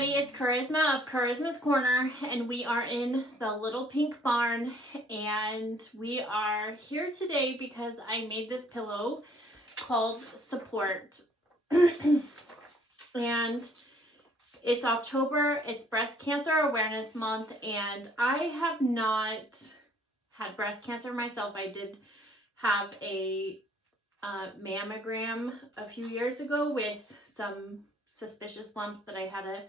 everybody, it's Charisma of Charisma's Corner, and we are in the Little Pink Barn, and we are here today because I made this pillow called Support. And it's October, it's Breast Cancer Awareness Month, and I have not had breast cancer myself. I did have a mammogram a few years ago with some suspicious lumps that I had a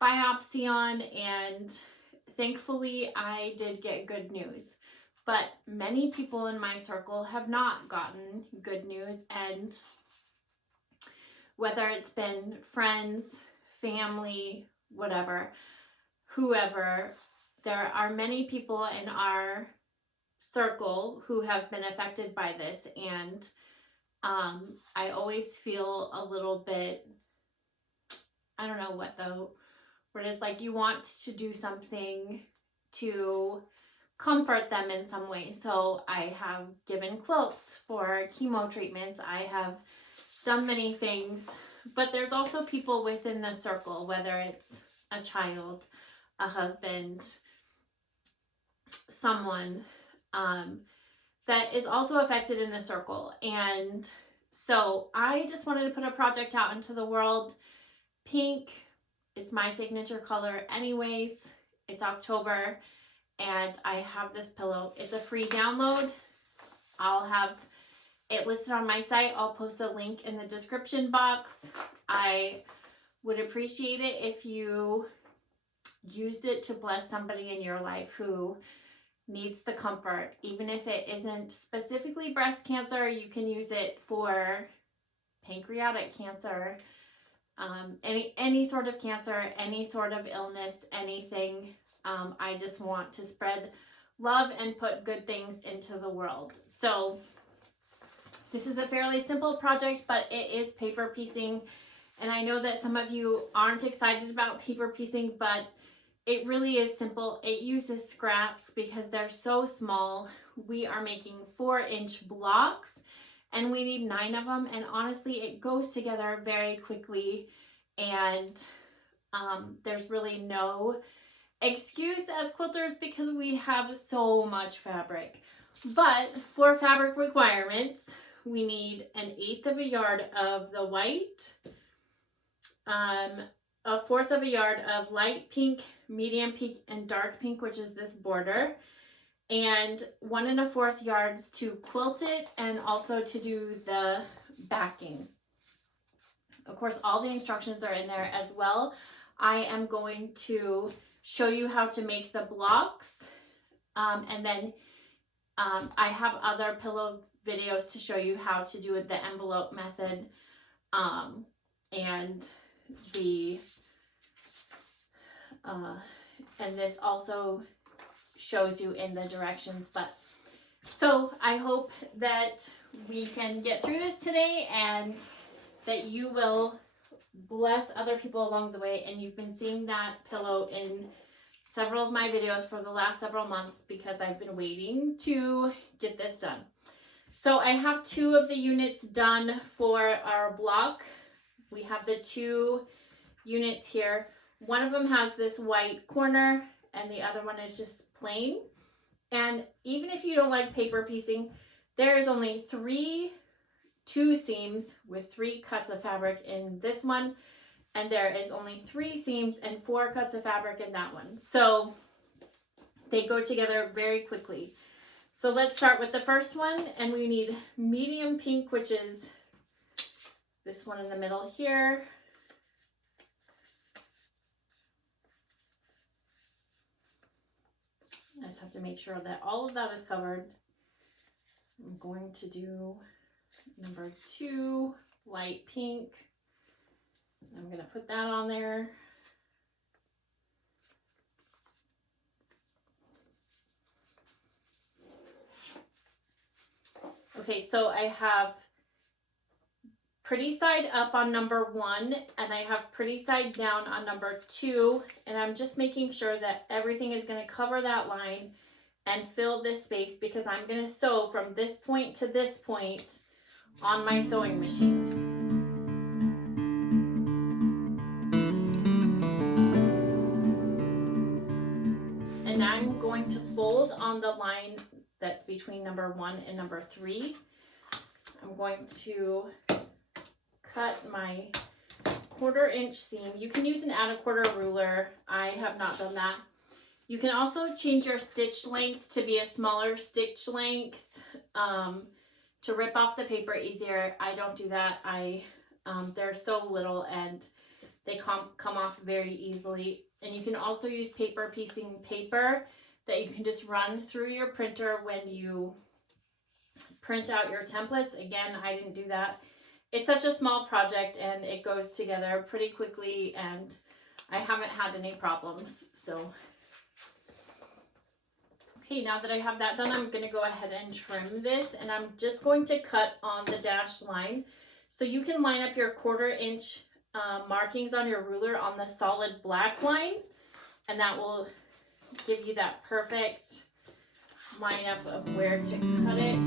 biopsy on, and thankfully I did get good news. But many people in my circle have not gotten good news, and whether it's been friends, family, whatever, whoever, there are many people in our circle who have been affected by this, and I always feel a little bit, I don't know what the word is, like you want to do something to comfort them in some way. So I have given quilts for chemo treatments. I have done many things, but there's also people within the circle, whether it's a child, a husband, someone that is also affected in the circle. And so I just wanted to put a project out into the world. Pink, it's my signature color anyways. It's October, and I have this pillow. It's a free download. I'll have it listed on my site. I'll post a link in the description box. I would appreciate it if you used it to bless somebody in your life who needs the comfort. Even if it isn't specifically breast cancer, you can use it for pancreatic cancer, any sort of cancer, any sort of illness, anything. I just want to spread love and put good things into the world. So this is a fairly simple project, but it is paper piecing. And I know that some of you aren't excited about paper piecing, but it really is simple. It uses scraps because they're so small. We are making 4-inch blocks, and we need 9 of them. And honestly, it goes together very quickly. And there's really no excuse as quilters because we have so much fabric. But for fabric requirements, we need 1/8 of a yard of the white, 1/4 of a yard of light pink, medium pink, and dark pink, which is this border, and 1 1/4 yards to quilt it and also to do the backing. Of course, all the instructions are in there as well. I am going to show you how to make the blocks, and then I have other pillow videos to show you how to do the envelope method, and this also shows you in the directions. But so I hope that we can get through this today and that you will bless other people along the way. And you've been seeing that pillow in several of my videos for the last several months because I've been waiting to get this done. So I have 2 of the units done for our block. We have the 2 units here. One of them has this white corner and the other one is just plain. And even if you don't like paper piecing, there is only 2 seams with 3 cuts of fabric in this one, and there is only 3 seams and 4 cuts of fabric in that one. So they go together very quickly. So let's start with the first one, and we need medium pink, which is this one in the middle here. I just have to make sure that all of that is covered. I'm going to do number 2, light pink. I'm going to put that on there. Okay, so I have pretty side up on number 1, and I have pretty side down on number 2, and I'm just making sure that everything is going to cover that line and fill this space because I'm going to sew from this point to this point on my sewing machine. going to fold on the line that's between number 1 and number 3. I'm going to cut my 1/4 inch seam. You can use an add a quarter ruler. I have not done that. You can also change your stitch length to be a smaller stitch length to rip off the paper easier. I don't do that. They're so little and they come off very easily. And you can also use paper piecing paper that you can just run through your printer when you print out your templates. Again, I didn't do that. It's such a small project and it goes together pretty quickly and I haven't had any problems. So, okay, now that I have that done, I'm going to go ahead and trim this, and I'm just going to cut on the dashed line. So you can line up your 1/4 inch markings on your ruler on the solid black line, and that will give you that perfect lineup of where to cut it.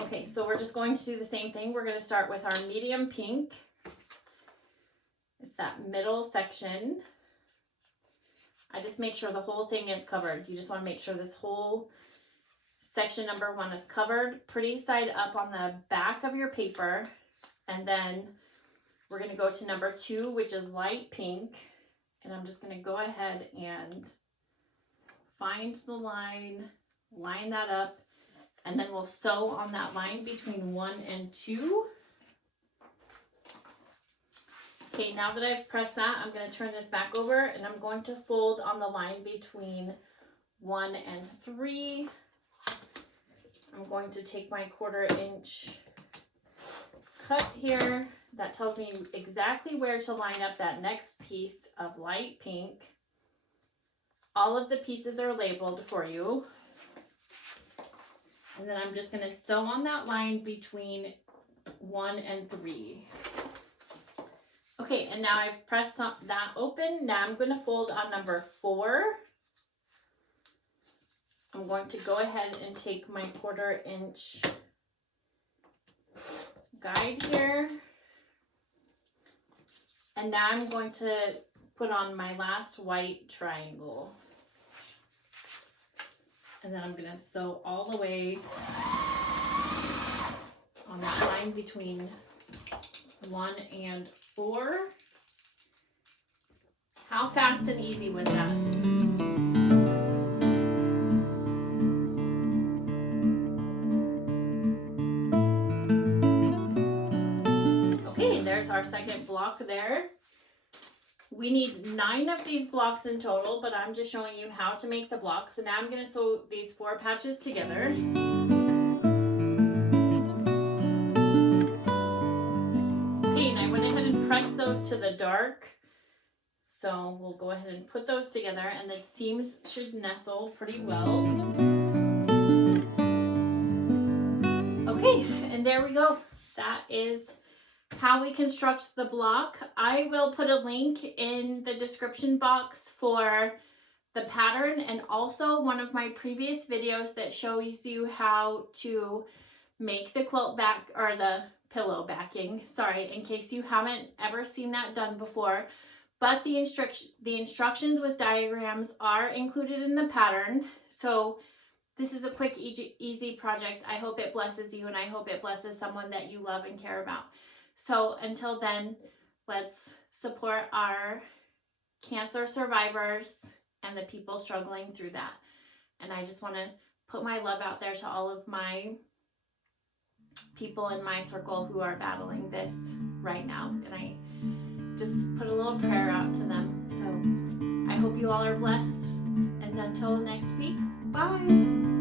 Okay, so we're just going to do the same thing. We're going to start with our medium pink. It's that middle section. I just make sure the whole thing is covered. You just want to make sure this whole section number 1 is covered, pretty side up on the back of your paper. And then we're going to go to number 2, which is light pink. And I'm just going to go ahead and find the line, line that up, and then we'll sew on that line between 1 and 2. Okay, now that I've pressed that, I'm going to turn this back over and I'm going to fold on the line between 1 and 3. I'm going to take my 1/4 inch cut here. That tells me exactly where to line up that next piece of light pink. All of the pieces are labeled for you. And then I'm just going to sew on that line between 1 and 3. Okay, and now I've pressed that open. Now I'm going to fold on number 4. I'm going to go ahead and take my 1/4 inch guide here. And now I'm going to put on my last white triangle. And then I'm going to sew all the way on that line between 1 and 4. How fast and easy was that? Okay, there's our second block there. We need 9 of these blocks in total, but I'm just showing you how to make the block. So now I'm going to sew these 4 patches together. Okay, and I went ahead and pressed those to the dark. So we'll go ahead and put those together, and the seams should nestle pretty well. Okay, and there we go. That is how we construct the block. I will put a link in the description box for the pattern and also one of my previous videos that shows you how to make the quilt back or the pillow backing, sorry, in case you haven't ever seen that done before. But the instructions with diagrams are included in the pattern. So this is a quick, easy project. I hope it blesses you, and I hope it blesses someone that you love and care about. So until then, let's support our cancer survivors and the people struggling through that. And I just want to put my love out there to all of my people in my circle who are battling this right now. And I just put a little prayer out to them. So I hope you all are blessed. And until next week, bye.